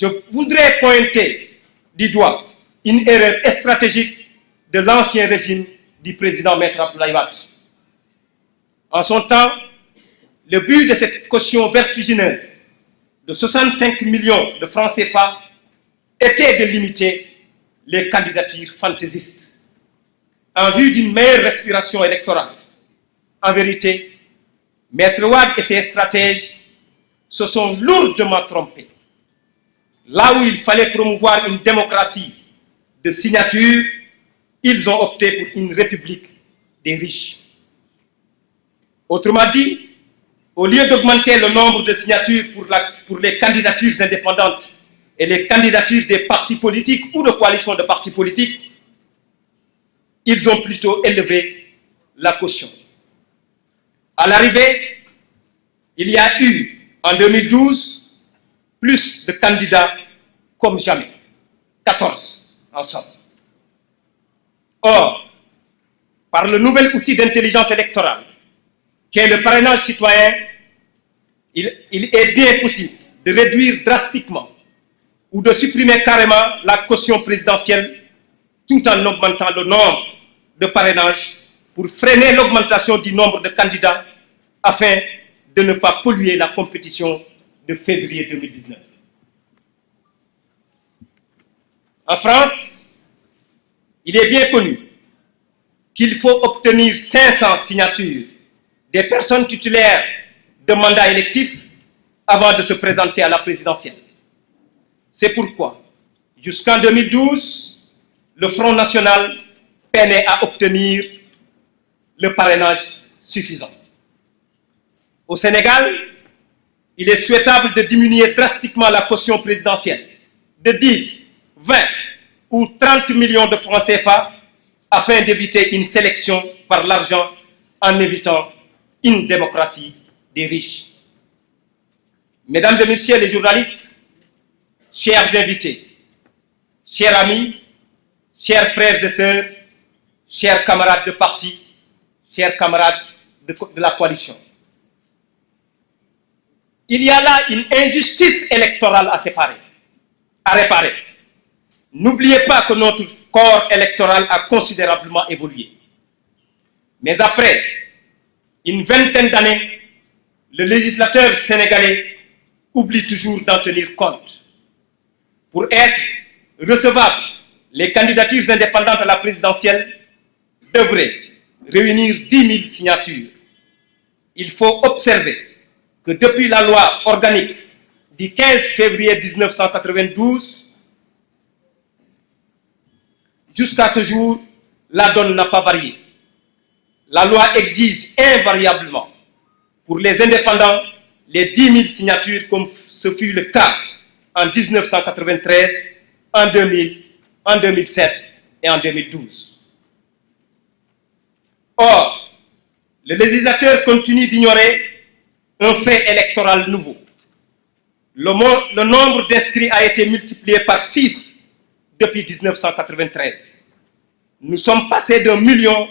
je voudrais pointer du doigt une erreur stratégique de l'ancien régime du président Maître Abdoulaye Wade. En son temps, le but de cette caution vertigineuse de 65 millions de francs CFA était de limiter les candidatures fantaisistes en vue d'une meilleure respiration électorale. En vérité, Maître Wade et ses stratèges se sont lourdement trompés. Là où il fallait promouvoir une démocratie de signature, ils ont opté pour une république des riches. Autrement dit, au lieu d'augmenter le nombre de signatures pour les candidatures indépendantes et les candidatures des partis politiques ou de coalitions de partis politiques, ils ont plutôt élevé la caution. À l'arrivée, il y a eu, en 2012, plus de candidats comme jamais, 14 ensemble. Or, par le nouvel outil d'intelligence électorale, qu'est le parrainage citoyen, il est bien possible de réduire drastiquement ou de supprimer carrément la caution présidentielle tout en augmentant le nombre de parrainages pour freiner l'augmentation du nombre de candidats afin de ne pas polluer la compétition de février 2019. En France, il est bien connu qu'il faut obtenir 500 signatures des personnes titulaires de mandats électifs avant de se présenter à la présidentielle. C'est pourquoi, jusqu'en 2012, le Front National peinait à obtenir le parrainage suffisant. Au Sénégal, il est souhaitable de diminuer drastiquement la caution présidentielle de 10, 20 ou 30 millions de francs CFA afin d'éviter une sélection par l'argent en évitant une démocratie des riches. Mesdames et messieurs les journalistes, chers invités, chers amis, chers frères et sœurs, chers camarades de parti, chers camarades de la coalition, il y a là une injustice électorale à réparer. N'oubliez pas que notre corps électoral a considérablement évolué. Mais après une vingtaine d'années, le législateur sénégalais oublie toujours d'en tenir compte. Pour être recevables, les candidatures indépendantes à la présidentielle devraient réunir 10 000 signatures. Il faut observer que depuis la loi organique du 15 février 1992, jusqu'à ce jour, la donne n'a pas varié. La loi exige invariablement pour les indépendants les 10 000 signatures comme ce fut le cas en 1993, en 2000, en 2007 et en 2012. Or, le législateur continue d'ignorer un fait électoral nouveau. Le nombre d'inscrits a été multiplié par 6 depuis 1993. Nous sommes passés d'1 million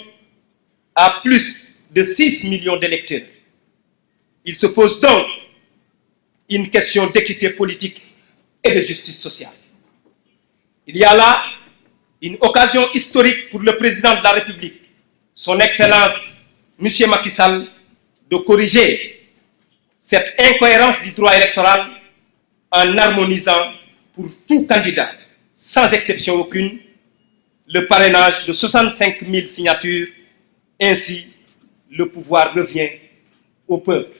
à plus de 6 millions d'électeurs. Il se pose donc une question d'équité politique et de justice sociale. Il y a là une occasion historique pour le président de la République, son Excellence M. Macky Sall, de corriger cette incohérence du droit électoral en harmonisant pour tout candidat, sans exception aucune, le parrainage de 65 000 signatures. Ainsi, le pouvoir revient au peuple.